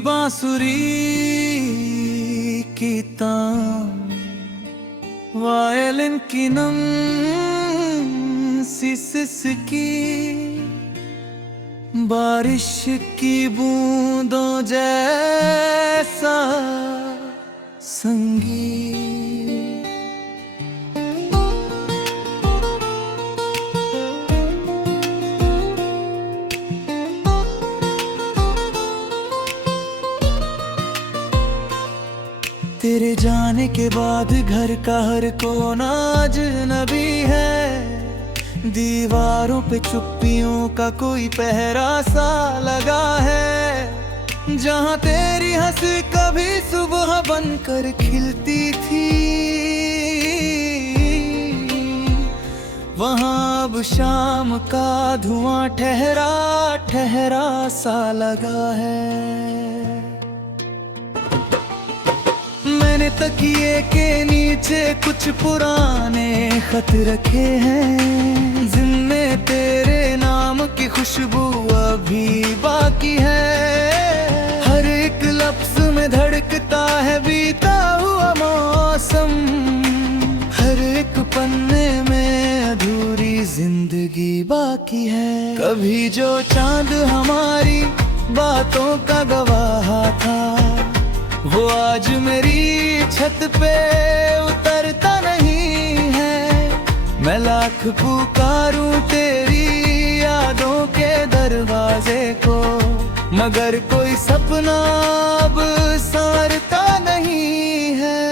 बांसुरी की तान, वायलिन की नम सी सिसकी, बारिश की बूंदों जैसा संगीत। तेरे जाने के बाद घर का हर कोना अजनबी है, दीवारों पे चुप्पियों का कोई पहरा सा लगा है। जहाँ तेरी हंसी कभी सुबह बनकर खिलती थी, वहाँ अब शाम का धुआं ठहरा ठहरा सा लगा है। मैंने तकिए के नीचे कुछ पुराने खत रखे हैं, जिनमें तेरे नाम की खुशबू अभी बाकी है। हर एक लफ्ज में धड़कता है बीता हुआ मौसम, हर एक पन्ने में अधूरी जिंदगी बाकी है। कभी जो चांद हमारी बातों का गवाह था, वो आज मेरी छत पे उतरता नहीं है। मैं लाख पुकारूं तेरी यादों के दरवाजे को, मगर कोई सपना अब संवरता नहीं है।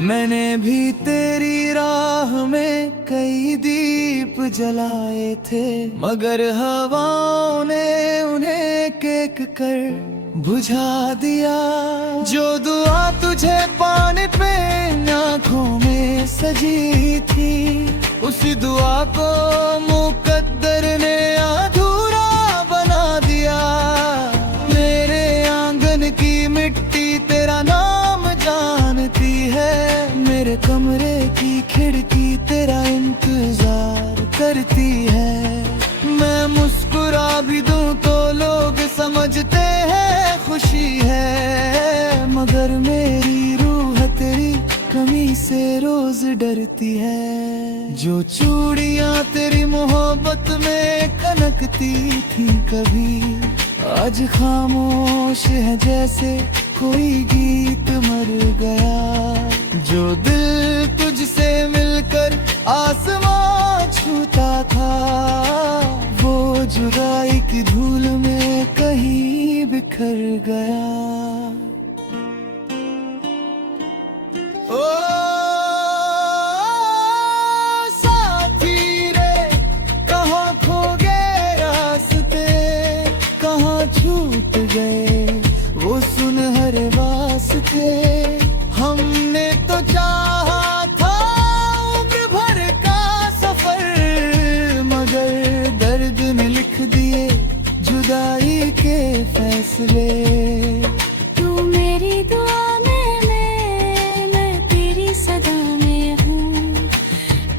मैंने भी तेरी राह में कई दीप जलाए थे, मगर हवाओं ने उन्हें एक एक कर बुझा दिया। जो दुआ तुझे पाने पे आँखों में सजी थी, उसी दुआ को मुकद्दर ने अधूरा बना दिया। मेरे आंगन की मिट्टी तेरा नाम जानती है, मेरे कमरे की खिड़की तेरा इंतजार करती है। मैं मुस्कुरा भी दूं तो लोग समझते हैं खुशी है, मगर मेरी रूह तेरी कमी से रोज डरती है। जो चूड़ियां तेरी मोहब्बत में कनकती थी कभी, आज खामोश है जैसे कोई गीत मर गया। जो दिल तुझसे मिलकर आसमां छूता था, वो जुदाई की धूल में कहीं बिखर गया। ओ साथी रे, कहाँ खो गए रास्ते, कहाँ छूट गए वो सुनहरे वास्ते। हमने तो चाहा था उम्र भर का सफर, मगर दर्द ने लिख दिए जुदाई के फैसले। तू मेरी दुआ में, मैं तेरी सदा में हूँ,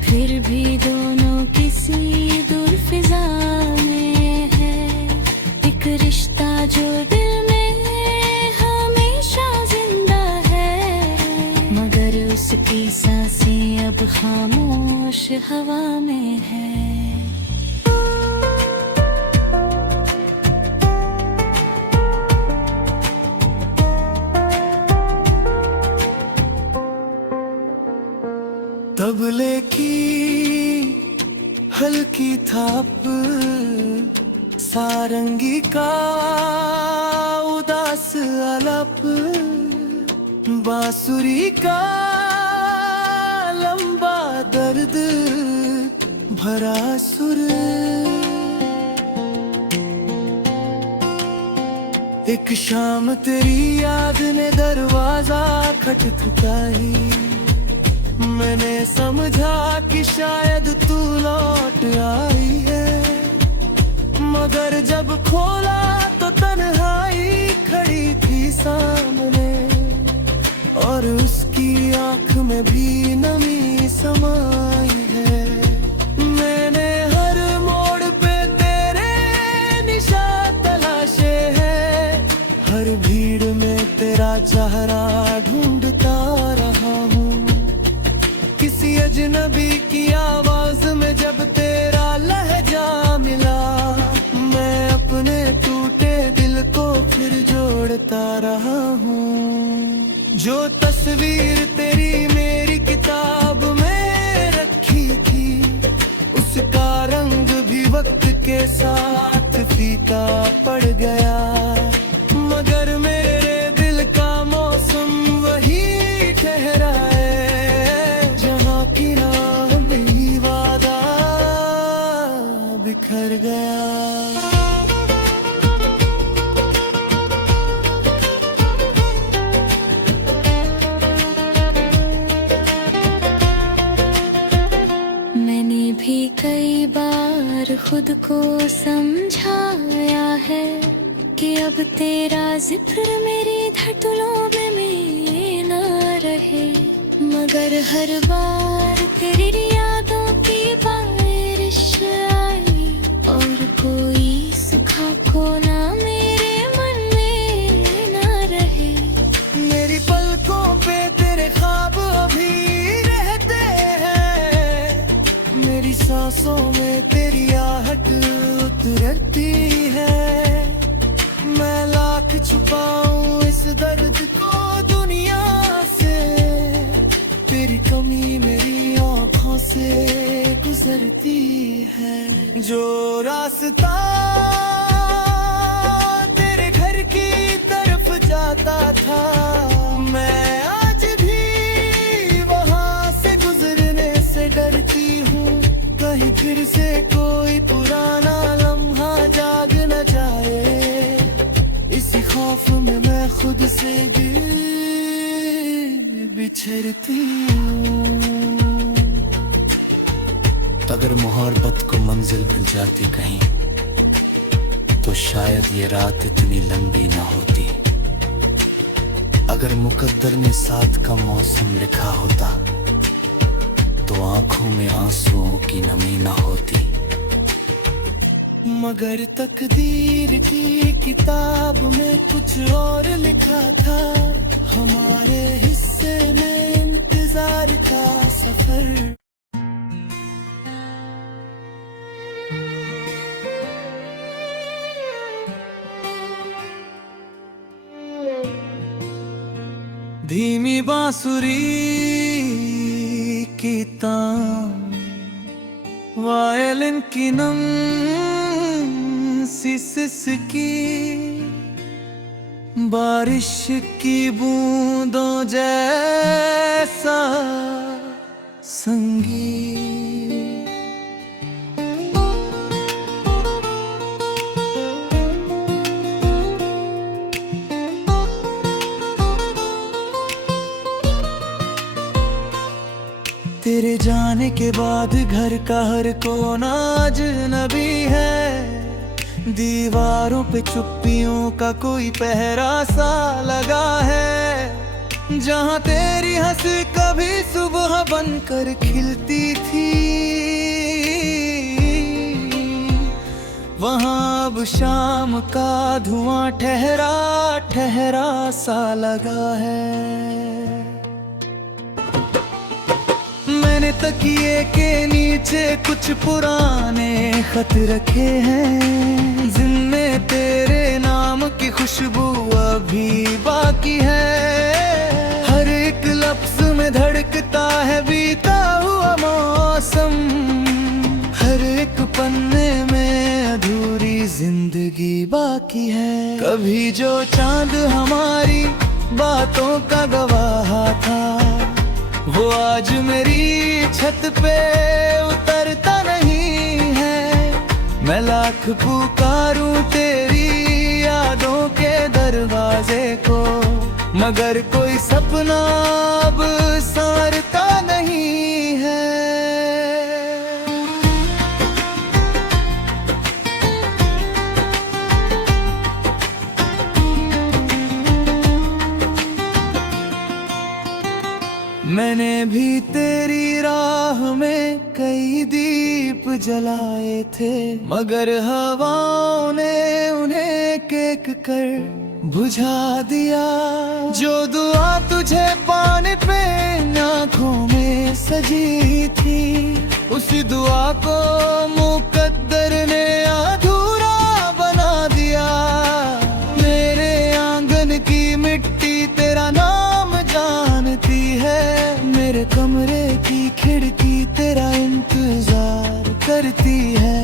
फिर भी दोनों किसी दूर फिजा में है। एक रिश्ता जो दिल में हमेशा जिंदा है, मगर उसकी सांसें अब खामोश हवा में है। तबले की हल्की थाप, सारंगी का उदास आलाप, बांसुरी का लंबा दर्द भरा सुर। एक शाम तेरी याद ने दरवाजा खटखटाई, मैंने समझा कि शायद तू लौट आई है, मगर जब खोला तो तन्हाई खड़ी थी सामने। और उसकी आंख में भी नमी समाई है। मैंने हर मोड़ पे तेरे निशान तलाशे हैं, हर भीड़ में तेरा चेहरा ढूंढता रहा हूँ। किसी अजनबी की आवाज में जब तेरा लहजा मिला, मैं अपने टूटे दिल को फिर जोड़ता रहा हूँ। जो तस्वीर तेरी मेरी किताब में रखी थी, उसका रंग भी वक्त के साथ फीका पड़ गया। मगर मेरे दिल का मौसम वही ठहरा है, जहाँ की राह में ही वादा बिखर गया। मैंने भी कई बार खुद को समझाया है कि अब तेरा जिक्र मेरी धड़कनों में ना रहे। मगर हर बार तेरी यादों की बारिश आई और कोई सूखा कोना मेरे मन में ना रहे। मेरी पलकों पे तेरे ख्वाब अभी रहते हैं, मेरी सांसों में तेरी आहट उतरती है। मैं लाख छुपाऊं इस दर्द को दुनिया से, तेरी कमी मेरी आँखों से गुजरती है। जो रास्ता तेरे घर की तरफ जाता था, मैं आज भी वहाँ से गुजरने से डरती हूँ। कहीं फिर से कोई पुराना लम्हा जाग न जाए, इसी खौफ में मैं खुद से बिछड़ती हूँ। अगर मोहब्बत को मंजिल मिल जाती कहीं, तो शायद ये रात इतनी लंबी ना होती। अगर मुकद्दर ने साथ का मौसम लिखा होता, तो आंखों में आंसुओं की नमी ना होती। मगर तकदीर की किताब में कुछ और लिखा था, हमारे हिस्से में इंतजार का सफर। धीमी बांसुरी की तान, वायलिन की नम सी सिसकी, बारिश की बूंदों जैसा संगीत। तेरे जाने के बाद घर का हर कोना अजनबी है, दीवारों पे चुप्पियों का कोई पहरा सा लगा है। जहाँ तेरी हंसी कभी सुबह बनकर खिलती थी, वहाँ अब शाम का धुआं ठहरा ठहरा सा लगा है। मैंने तकिए के नीचे कुछ पुराने खत रखे हैं, जिनमें तेरे नाम की खुशबू अभी बाकी है। हर एक लफ्ज में धड़कता है बीता हुआ मौसम, हर एक पन्ने में अधूरी जिंदगी बाकी है। कभी जो चांद हमारी बातों का गवाह था, वो आज मेरी छत पे उतरता नहीं है। मैं लाख पुकारूं तेरी यादों के दरवाजे को, मगर कोई सपना अब संवरता नहीं है। मैंने भी तेरी राह में कई दीप जलाए थे, मगर हवाओं ने उन्हें एक एक कर बुझा दिया। जो दुआ तुझे पाने पे आँखों में सजी थी, उसी दुआ को मुकद्दर ने अधूरा बना दिया। मेरे आंगन की मिट्टी तेरा नाम जानती है, मेरे कमरे की खिड़की तेरा इंतजार करती है।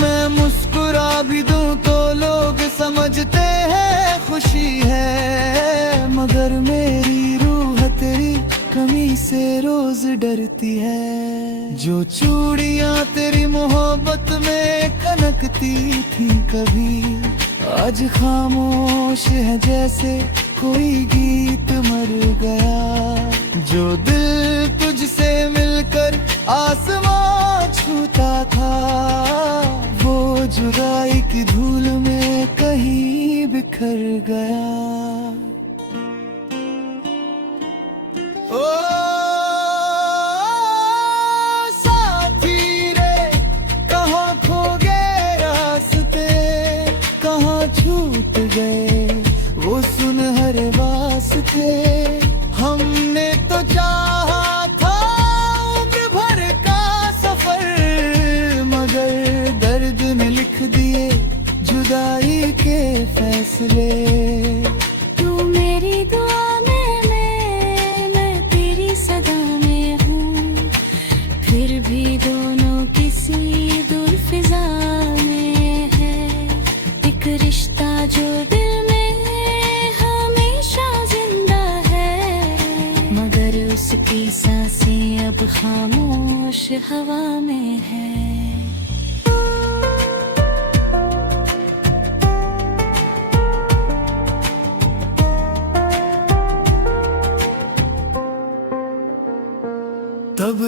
मैं मुस्कुरा भी दूं तो लोग समझते हैं खुशी है, मगर मेरी रूह तेरी कमी से रोज डरती है। जो चूड़ियां तेरी मोहब्बत में खनकती थी कभी, आज खामोश है जैसे कोई गीत मर गया। जो दिल तुझसे मिलकर आसमां छूता था, वो जुदाई की धूल में कहीं बिखर गया। ओ साथी रे, कहाँ खो गए रास्ते, कहाँ छूट गए वो सुनहरे वास्ते। हमने तो चाहा था उम्र भर का सफर, मगर दर्द ने लिख दिए जुदाई के फैसले। तू मेरी दुआ में, मैं तेरी सदा में हूँ, फिर भी दोनों किसी दूर फिजा में है। एक रिश्ता जो दिल में हमेशा जिंदा है, मगर उसकी सांसें अब खामोश हवा में है। तब